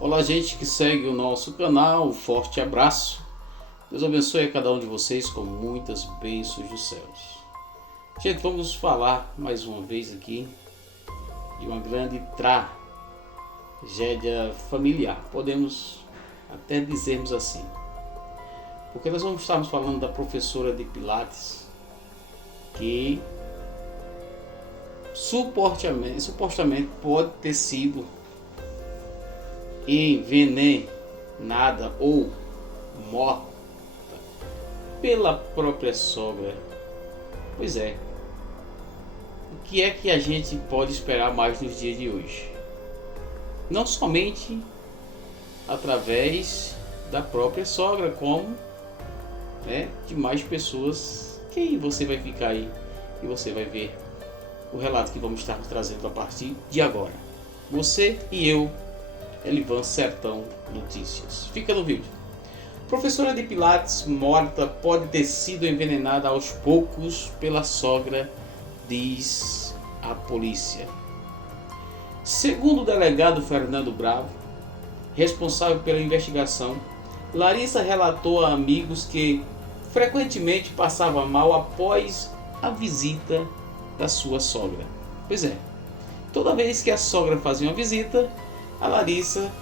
Olá, gente que segue o nosso canal, um forte abraço. Deus abençoe a cada um de vocês com muitas bênçãos dos céus. Gente, vamos falar mais uma vez aqui de uma grande tragédia familiar, podemos até dizermos assim. Porque nós vamos estarmos falando da professora de Pilates que supostamente pode ter sido envenenada ou morta pela própria sogra. Pois é, o que é que a gente pode esperar mais nos dias de hoje? Não somente através da própria sogra, como de mais pessoas que você vai ficar aí e você vai ver o relato que vamos estar trazendo a partir de agora. Você e eu, Elivan Sertão Notícias. Fica no vídeo. Professora de Pilates morta pode ter sido envenenada aos poucos pela sogra, diz a polícia. Segundo o delegado Fernando Bravo, responsável pela investigação, Larissa relatou a amigos que frequentemente passava mal após a visita da sua sogra. Pois é, toda vez que a sogra fazia uma visita, a Larissa,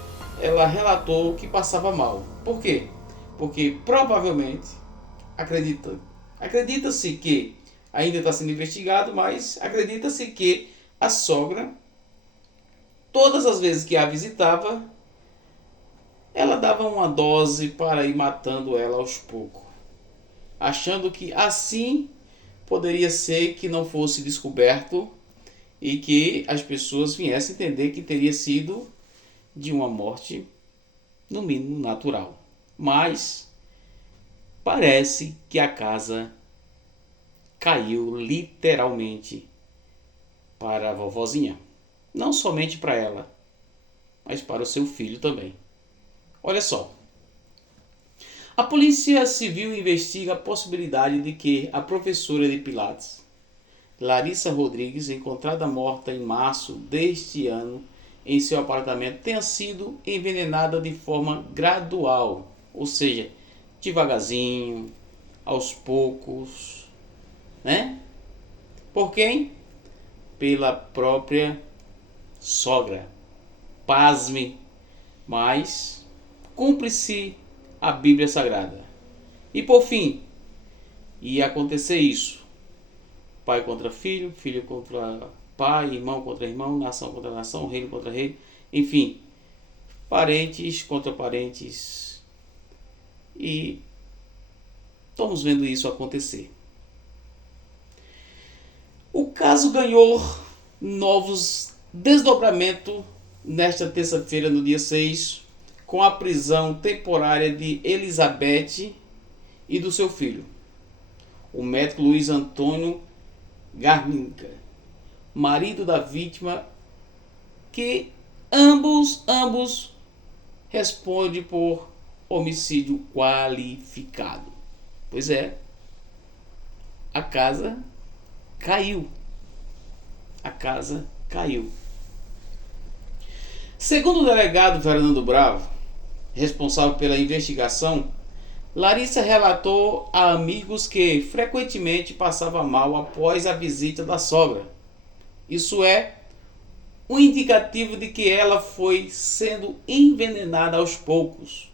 ela relatou que passava mal. Por quê? Porque provavelmente, acredita-se que ainda está sendo investigado, mas acredita-se que a sogra, todas as vezes que a visitava, ela dava uma dose para ir matando ela aos poucos, achando que assim poderia ser que não fosse descoberto e que as pessoas viessem entender que teria sido de uma morte, no mínimo, natural. Mas parece que a casa caiu literalmente para a vovozinha. Não somente para ela, mas para o seu filho também. Olha só. A Polícia Civil investiga a possibilidade de que a professora de Pilates, Larissa Rodrigues, encontrada morta em março deste ano em seu apartamento, tenha sido envenenada de forma gradual, ou seja, devagarzinho, aos poucos, Por quem? Pela própria sogra. Pasme, mas cumpre-se a Bíblia Sagrada. E por fim, ia acontecer isso: pai contra filho, filho contra pai, irmão contra irmão, nação contra nação, reino contra rei, enfim, parentes contra parentes. E estamos vendo isso acontecer. O caso ganhou novos desdobramentos nesta terça-feira, no dia 6, com a prisão temporária de Elizabeth e do seu filho, o médico Luiz Antônio Garminca, marido da vítima, que ambos respondem por homicídio qualificado. Pois é, a casa caiu. A casa caiu. Segundo o delegado Fernando Bravo, responsável pela investigação, Larissa relatou a amigos que frequentemente passava mal após a visita da sogra. Isso é um indicativo de que ela foi sendo envenenada aos poucos,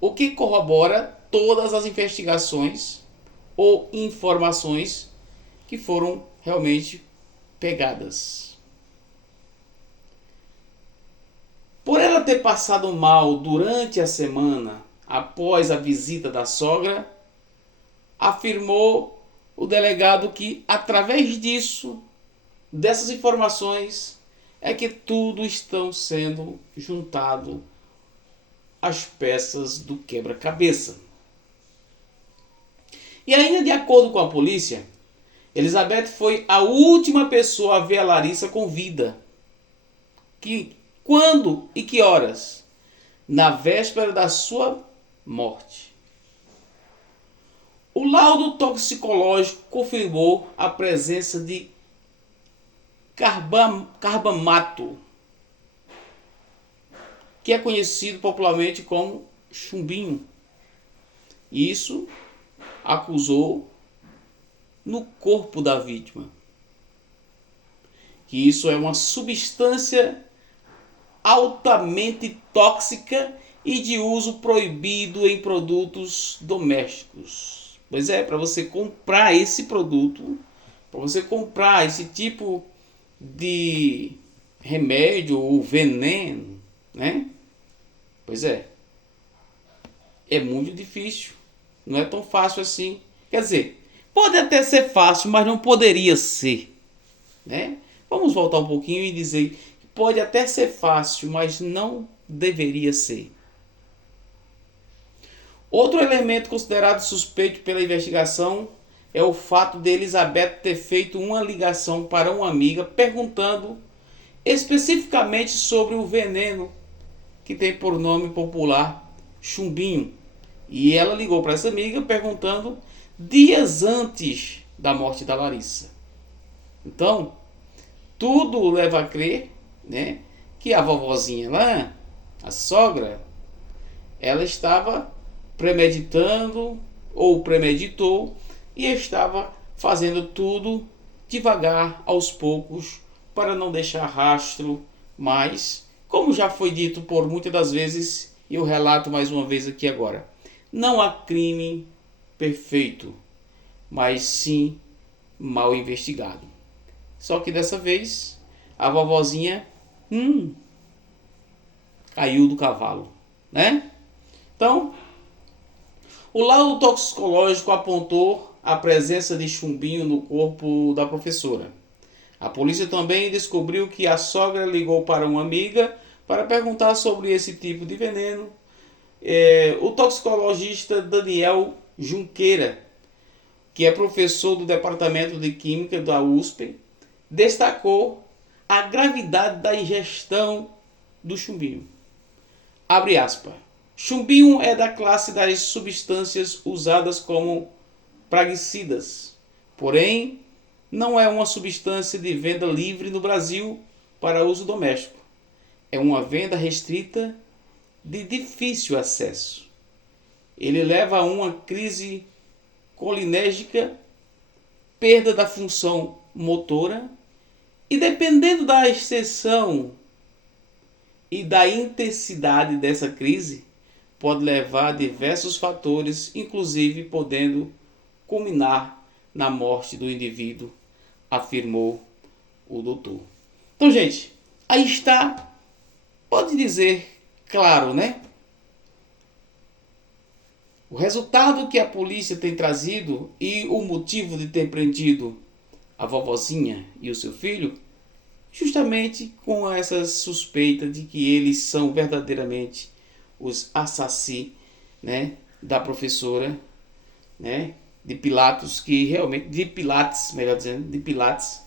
o que corrobora todas as investigações ou informações que foram realmente pegadas. Por ela ter passado mal durante a semana após a visita da sogra, afirmou o delegado que, através dessas informações, é que tudo estão sendo juntado as peças do quebra-cabeça. E ainda de acordo com a polícia, Elizabeth foi a última pessoa a ver a Larissa com vida. Quando e que horas? Na véspera da sua morte. O laudo toxicológico confirmou a presença de carbamato que é conhecido popularmente como chumbinho. Isso acusou no corpo da vítima que isso é uma substância altamente tóxica e de uso proibido em produtos domésticos. Pois é, para você comprar esse produto, para você comprar esse tipo de remédio ou veneno, né? Pois é muito difícil. Não é tão fácil assim. Quer dizer, pode até ser fácil, mas não poderia ser, né? Vamos voltar um pouquinho e dizer que pode até ser fácil, mas não deveria ser. Outro elemento considerado suspeito pela investigação é o fato de Elizabeth ter feito uma ligação para uma amiga perguntando especificamente sobre o veneno que tem por nome popular chumbinho. E ela ligou para essa amiga perguntando dias antes da morte da Larissa. Então, tudo leva a crer, né, que a vovozinha lá, a sogra, ela estava premeditando ou premeditou e estava fazendo tudo devagar, aos poucos, para não deixar rastro, mas, como já foi dito por muitas das vezes, e eu relato mais uma vez aqui agora, não há crime perfeito, mas sim mal investigado. Só que dessa vez a vovozinha caiu do cavalo, né? Então, o laudo toxicológico apontou a presença de chumbinho no corpo da professora. A polícia também descobriu que a sogra ligou para uma amiga para perguntar sobre esse tipo de veneno. O toxicologista Daniel Junqueira, que é professor do Departamento de Química da USP, destacou a gravidade da ingestão do chumbinho. Abre aspas. Chumbinho é da classe das substâncias usadas como praguicidas, porém não é uma substância de venda livre no Brasil para uso doméstico. É uma venda restrita de difícil acesso. Ele leva a uma crise colinérgica, perda da função motora e, dependendo da extensão e da intensidade dessa crise, pode levar a diversos fatores, inclusive podendo culminar na morte do indivíduo, afirmou o doutor. Então, gente, aí está, pode dizer, claro, né? O resultado que a polícia tem trazido e o motivo de ter prendido a vovozinha e o seu filho, justamente com essa suspeita de que eles são verdadeiramente os assassinos, né, da professora, né, de Pilatos, que realmente, de Pilates, melhor dizendo, de Pilates,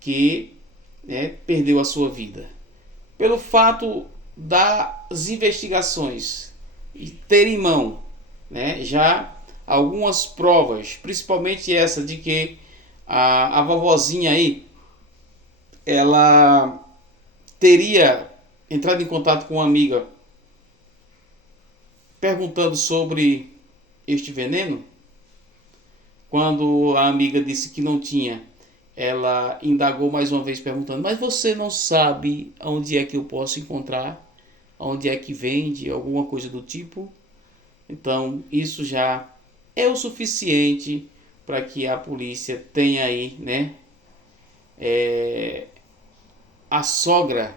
que, né, perdeu a sua vida. Pelo fato das investigações ter em mão, né, já algumas provas, principalmente essa de que a vovozinha aí, ela teria entrado em contato com uma amiga perguntando sobre este veneno. Quando a amiga disse que não tinha, ela indagou mais uma vez perguntando: mas você não sabe onde é que eu posso encontrar? Onde é que vende? Alguma coisa do tipo? Então isso já é o suficiente para que a polícia tenha aí, né, a sogra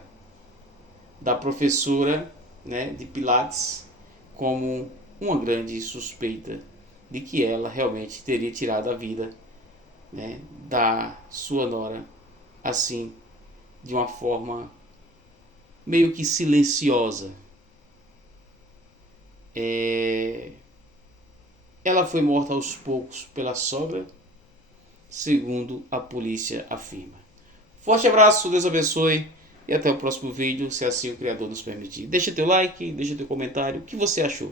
da professora, né, de Pilates como uma grande suspeita de que ela realmente teria tirado a vida, né, da sua nora, assim, de uma forma meio que silenciosa. Ela foi morta aos poucos pela sogra, segundo a polícia afirma. Forte abraço, Deus abençoe e até o próximo vídeo, se assim o Criador nos permitir. Deixa teu like, deixa teu comentário, o que você achou?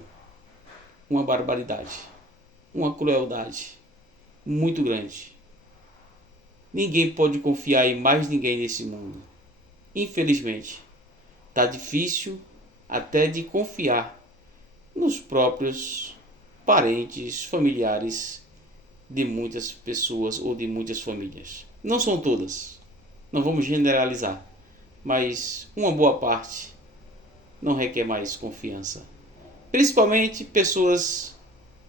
Uma barbaridade, uma crueldade muito grande. Ninguém pode confiar em mais ninguém nesse mundo. Infelizmente, tá difícil, até de confiar nos próprios parentes, familiares de muitas pessoas ou de muitas famílias. Não são todas, não vamos generalizar, mas uma boa parte não requer mais confiança, principalmente pessoas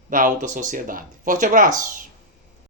da alta sociedade. Forte abraço!